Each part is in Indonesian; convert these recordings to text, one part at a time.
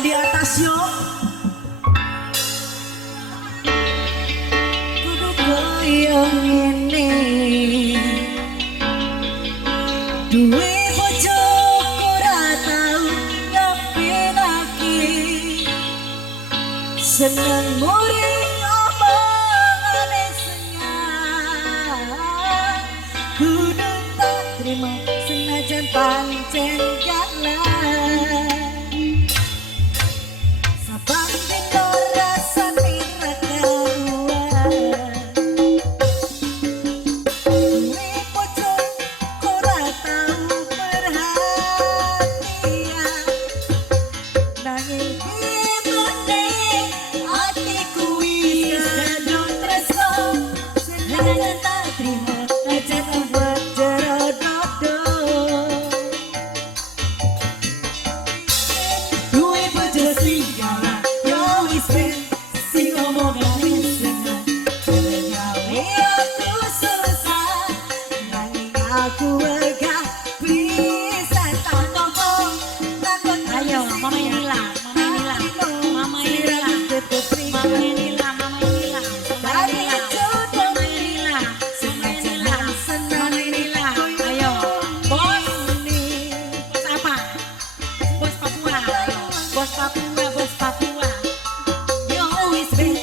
tangannya di atas yuk. Kudu koyong ini duwe bojo ora tau nyopi lagi seneng muring omongane senyap kudu tak terima senajan pancen jalan sabang dino rasane ra karuan duwe bojo ora tau perhatian nanging imune atiku wis kadung tresno senajan tak terima aja membuat jero dodo duwe bojo segala yo wis ben sing omongane seneng gawe aku susah nanging aku gak bisa takut ayo mama Nila mama Nila mama Nila mama Nila mama Nila dari jodoh Nila senang Nila ayo bos bos apa bos Papua bos Papua bos Papua yo wis ben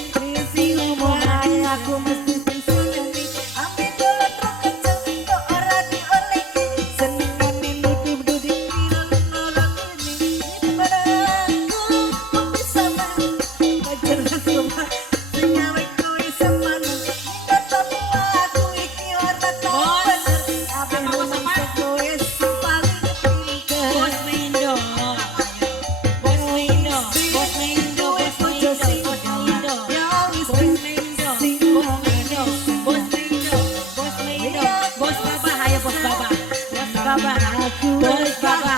sing ngomong aku mesti bisa nyanyi ambil dolan truk kenceng kok ora diolehi senengane nuduh-nuduh nolak ini padaku kok bisa pacar semua sing gawe kowe semana tetep aku iki ora tau bener apa bos apa kowe sing paling pinter bos Mendo bos Mendo bos Mendo bos Mendo bos Mendo yo wis ben sing ngomong bos Mendo bos Mendo bos Baba ayo bos Baba bos Baba bos Baba